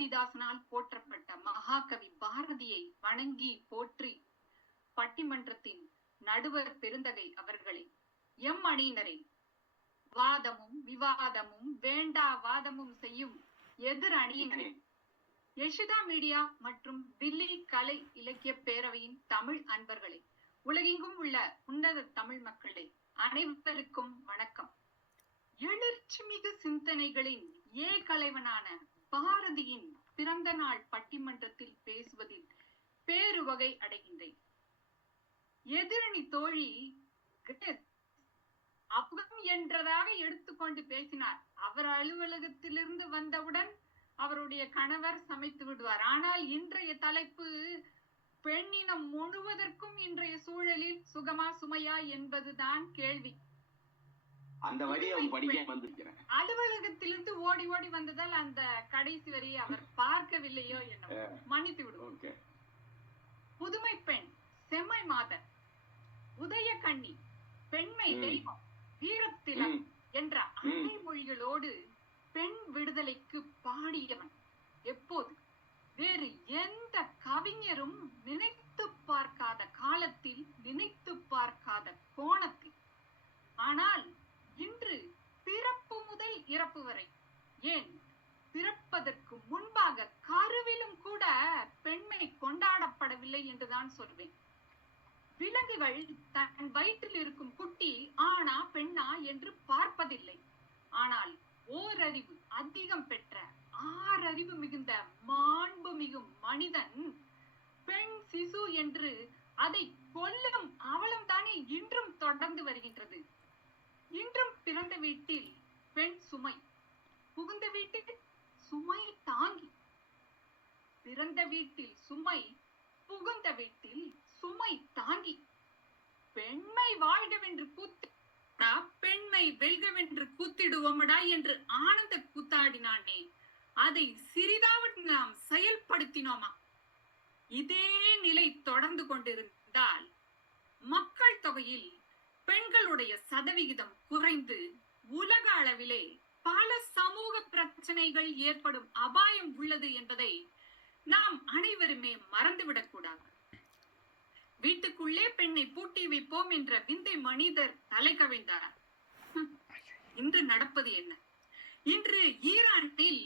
பாரதிதாசனால் போற்றப்பட்ட மகாகவி பாரதியை வணங்கி போற்றி பட்டிமன்றத்தின் நடுவர் பெருந்தகை அவர்களை எம் அணியினரை வாதமும் விவாதமும் வேண்டா வாதமும் செய்யும் எதிர் அணியினரை யஷிதா மீடியா மற்றும் தில்லி கலை இலக்கிய பேரவையின் தமிழ் அன்பர்களை உலகெங்கும் உள்ள உன்னத தமிழ் மக்களை அனைவருக்கும் வணக்கம். எழுச்சி மிகு சிந்தனைகளின் ஏ கலைவனான பாரதியின் பிறந்த நாள் பட்டிமன்றத்தில் பேசுவதில் பேருவகை அடைகின்றேன். எதிரணி தோழி கிரேஸ் என்றதாக எடுத்துக்கொண்டு பேசினார். அவர் அலுவலகத்திலிருந்து வந்தவுடன் அவருடைய கணவர் சமைத்து விடுவார். ஆனால் இன்றைய தலைப்பு பெண்ணினம் முழுவதற்கும் இன்றைய சூழலில் சுகமா சுமையா என்பதுதான் கேள்வி. அந்த வழியை அவன் படிக்க வந்திருக்கிறேன். அலுவலகத்திலிருந்து ஓடி ஓடி வந்ததால் அந்த கடைசி வரியை அவர் பார்க்கவில்லையோ என்னவோ மன்னித்து விடுவோம். புதுமை பெண் செம்மை மாதர் உதய கண்ணி பெண்மை. தெய்வம் வீரத்திலம். என்ற அன்னை மொழிகளோடு பெண் விடுதலைக்கு பாடியவன். எப்போது? வேறு எந்த கவிஞரும் நினைத்து பார்க்காத காலத்தில் நினைத்து பார்க்காத கோணத்தில். ஆனால் இன்று பிறப்பு முதல் இறப்பு வரை. ஏன்? பிறப்பதற்கு முன்பாக கருவிலும் கூட பெண்மை கொண்டாடப்படவில்லை என்றுதான் சொல்வேன். விலங்குகள் தன் வயிற்றில் இருக்கும் குட்டி ஆணா பெண்ணா என்று பார்ப்பதில்லை. ஆனால் ஓரறிவு அதிகம் பெற்ற ஆறறிவு மிகுந்த மாண்பு மிகும் மனிதன் பெண் சிசு என்று அதை கொல்லும் அவலம் தானே இன்றும் தொடர்ந்து வருகின்றது. பிறந்த வீட்டில் பெண் சுமை புகுந்த வீட்டில் சுமை தாங்கி பிறந்த வீட்டில் சுமை புகுந்த வீட்டில் சுமை தாங்கி பெண்மை வாழ்கவென்று கூத்து பெண்மை வெல்கவென்று கூத்திடுவோமடா என்று ஆனந்த கூத்தாடினானே அதை சிறிதாவது நாம் செயல்படுத்தினோமா? இதே நிலை தொடர்ந்து கொண்டிருந்தால் மக்கள் தொகையில் பெண்களுடைய சதவிகிதம் குறைந்து உலக அளவிலே பல சமூக பிரச்சனைகள் ஏற்படும் அபாயம் உள்ளது என்பதை நாம் அனைவருமே மறந்துவிடக் கூடாது. வீட்டுக்குள்ளே பெண்ணை பூட்டி வைப்போம் என்ற விந்தை மனிதர் தலை கவிழ்ந்தார்? இன்று நடப்பது என்ன? இன்று ஈரானில்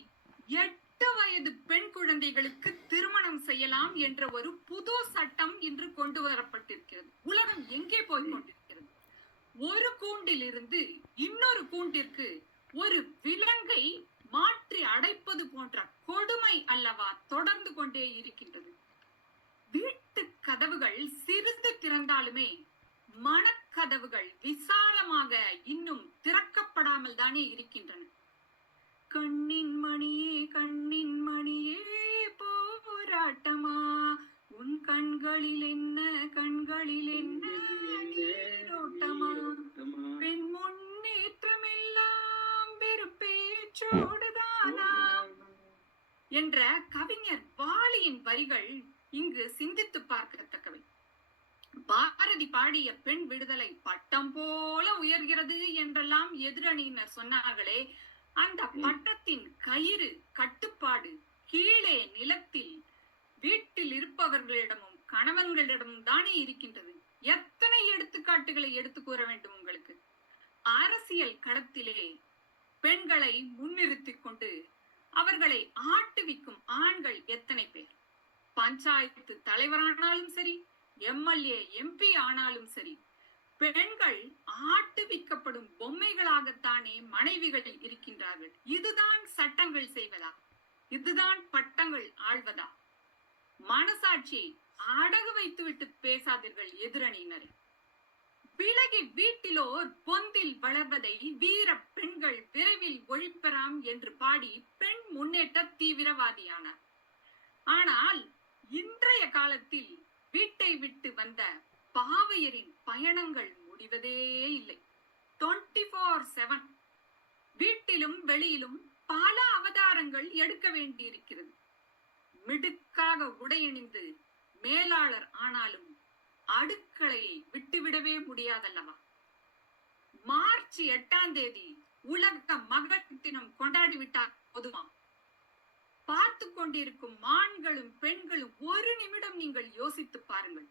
எட்டு வயது பெண் குழந்தைகளுக்கு திருமணம் செய்யலாம் என்ற ஒரு புது சட்டம் இன்று கொண்டு வரப்பட்டிருக்கிறது. உலகம் எங்கே போய் கொண்டிருக்கிறது ஒரு கூண்டிலிருந்து இன்னொரு கூண்டிற்கு ஒரு விலங்கை மாற்றி அடைப்பது போன்ற கொடுமை அல்லவா தொடர்ந்து கொண்டே இருக்கின்றது. வீட்டு கதவுகள் சிறிது திறந்தாலுமே மனக்கதவுகள் விசாலமாக இன்னும் திறக்கப்படாமல் தானே இருக்கின்றன. கண்ணின் மணியே கண்ணின் மணியே போராட்டமா? உன் கண்களில் என்ன கண்களில் என்ன? நீரோட்டமா? பெண் முன்னேற்றம் எல்லாம் வெறுப்பேற்றோடுதானா? என்ற கவிஞர் பாலியின் வரிகள் இங்கு சிந்தித்து பார்க்கத்தக்கவை. பாரதி பாடிய பெண் விடுதலை பட்டம் போல உயர்கிறது என்றெல்லாம் எதிரணியினர் சொன்னார்களே அந்த பட்டத்தின் கயிறு கட்டுப்பாடு கீழே நிலத்தில் வீட்டில் இருப்பவர்களிடமும் கணவன்களிடமும் தானே இருக்கின்றது? எத்தனை எடுத்துக்காட்டுகளை எடுத்து கூற வேண்டும் உங்களுக்கு? அரசியல் களத்திலே பெண்களை முன்னிறுத்திக் கொண்டு அவர்களை ஆட்டுவிக்கும் ஆண்கள் எத்தனை பேர்? பஞ்சாயத்து தலைவரானாலும் சரி எம்எல்ஏ எம்பி ஆனாலும் சரி பெண்கள் ஆட்டுவிக்கப்படும் பொம்மைகளாகத்தானே மனைவிகள் இருக்கின்றார்கள். இதுதான் சட்டங்கள் செய்வதா? இதுதான் பட்டங்கள் ஆழ்வதா மனசாட்சியை அடகு வைத்துவிட்டு பேசாதீர்கள் எதிரணியினர். விலகி வீட்டிலோர் பொந்தில் வளர்வதை வீர பெண்கள் விரைவில் ஒழிப்பெறாம் என்று பாடி பெண் முன்னேற்ற தீவிரவாதியானார். ஆனால் இன்றைய காலத்தில் வீட்டை விட்டு வந்த பாவையரின் பயணங்கள் முடிவதே இல்லை. டுவெண்ட்டி ஃபோர் செவன் வீட்டிலும் வெளியிலும் பல அவதாரங்கள் எடுக்க வேண்டியிருக்கிறது. மிடுக்காக உடையணிந்து மேலாளர் ஆனாலும் அடுக்களையை விட்டுவிடவே முடியாதல்லவா? மார்ச் எட்டாம் தேதி உலக மகள் தினம் கொண்டாடி விட்டார் போதுமா? பார்த்து கொண்டிருக்கும் ஆண்களும் பெண்களும் ஒரு நிமிடம் நீங்கள் யோசித்து பாருங்கள்.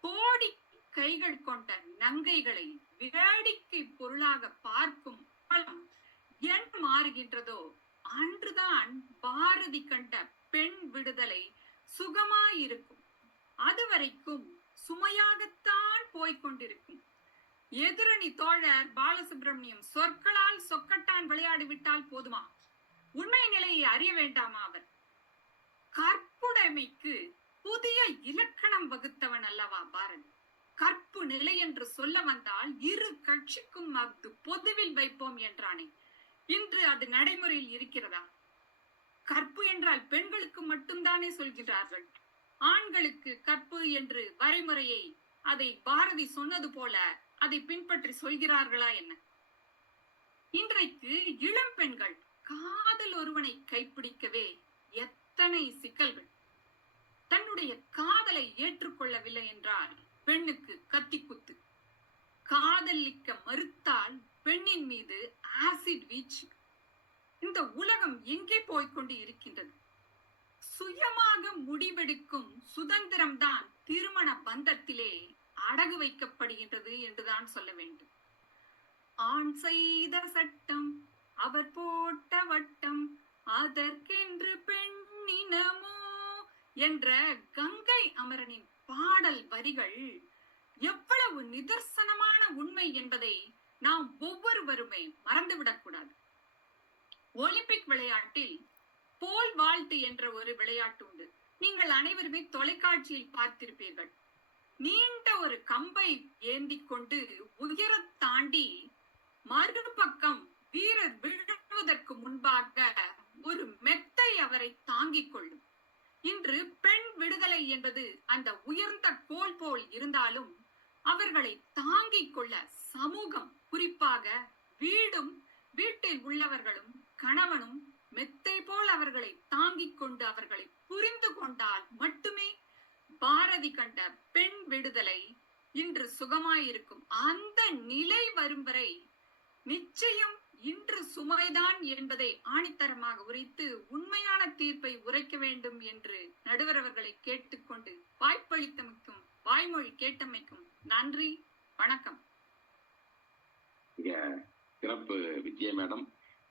கோடி கைகள் கொண்ட நங்கைகளை வேடிக்கை பொருளாக பார்க்கும் காலம் என் மாறுகின்றதோ அன்றுதான் பாரதி கண்ட பெண் விடுதலை சுகமாயிருக்கும். அதுவரைக்கும் சுமையாகத்தான் போய்கொண்டிருக்கும் எதிரணி தோழர் பாலசுப்ரமணியம் சொற்களால் சொக்கட்டான் விளையாடி விட்டால் போதுமா? உண்மை நிலையை அறிய வேண்டாமா அவர்? கற்புடைமைக்கு புதிய இலக்கணம் வகுத்தவன் அல்லவா பாரதி? கற்பு நிலை என்று சொல்ல வந்தால் இரு கட்சிக்கும் அது பொதுவில் வைப்போம் என்றானே. இன்று அது நடைமுறையில் இருக்கிறதா? கற்பு என்றால் பெண்களுக்கு மட்டும்தானே சொல்கிறார்கள். ஆண்களுக்கு கற்பு என்று வரைமுறையை அதை பாரதி சொன்னது போல அதை பின்பற்றி சொல்கிறார்களா என்ன? இன்றைக்கு இளம் பெண்கள் காதல் ஒருவனை கைப்பிடிக்கவே எத்தனை சிக்கல்கள். தன்னுடைய காதலை ஏற்றுக்கொள்ளவில்லை என்றால் பெண்ணுக்கு சுயமாக முடிவெடுக்கும் சுதந்திரம்தான் திருமண பந்தத்திலே அடகு வைக்கப்படுகின்றது என்றுதான் சொல்ல வேண்டும். ஆண் செய்த சட்டம் அவர் போட்ட வட்டம் அதற்கென்று பெண்ணினமோ என்ற கங்கை அமரனின் பாடல் வரிகள் எவ்வளவு நிதர்சனமான உண்மை என்பதை நாம் ஒவ்வொருவருமே மறந்துவிடக் கூடாது ஒலிம்பிக் விளையாட்டில் போல் வாழ்த்து என்ற ஒரு விளையாட்டு உண்டு. நீங்கள் அனைவருமே தொலைக்காட்சியில் பார்த்திருப்பீர்கள். நீண்ட ஒரு கம்பை ஏந்தி கொண்டு உயர தாண்டி மறுபக்கம் வீரர் விழுவதற்கு முன்பாக ஒரு மெத்தை அவரை தாங்கிக் கொள்ளும். இன்று பெண் விடுதலை என்பது அந்த உயர்ந்த கோல் போல் இருந்தாலும் அவர்களை தாங்கிக் கொள்ள சமூகம் குறிப்பாக வீடும் வீட்டில் உள்ளவர்களும் கணவனும் அவர்களை தாங்கிக் கொண்டு அவர்களை புரிந்து கொண்டால் மட்டுமே பாரதி கண்ட பெண் விடுதலை இன்று சுகமாயிருக்கும். அந்த நிலை வரும் வரை நிச்சயம் இன்று சுமைதான் என்பதை ஆணித்தரமாக உரைத்து உண்மையான தீர்ப்பை உரைக்க வேண்டும் என்று நடுவர் அவர்களை கேட்டுக்கொண்டு வாய்ப்பளித்தமைக்கும் வாய்மொழி கேட்டமைக்கும் நன்றி வணக்கம். சிறப்பு விஜய மேடம்.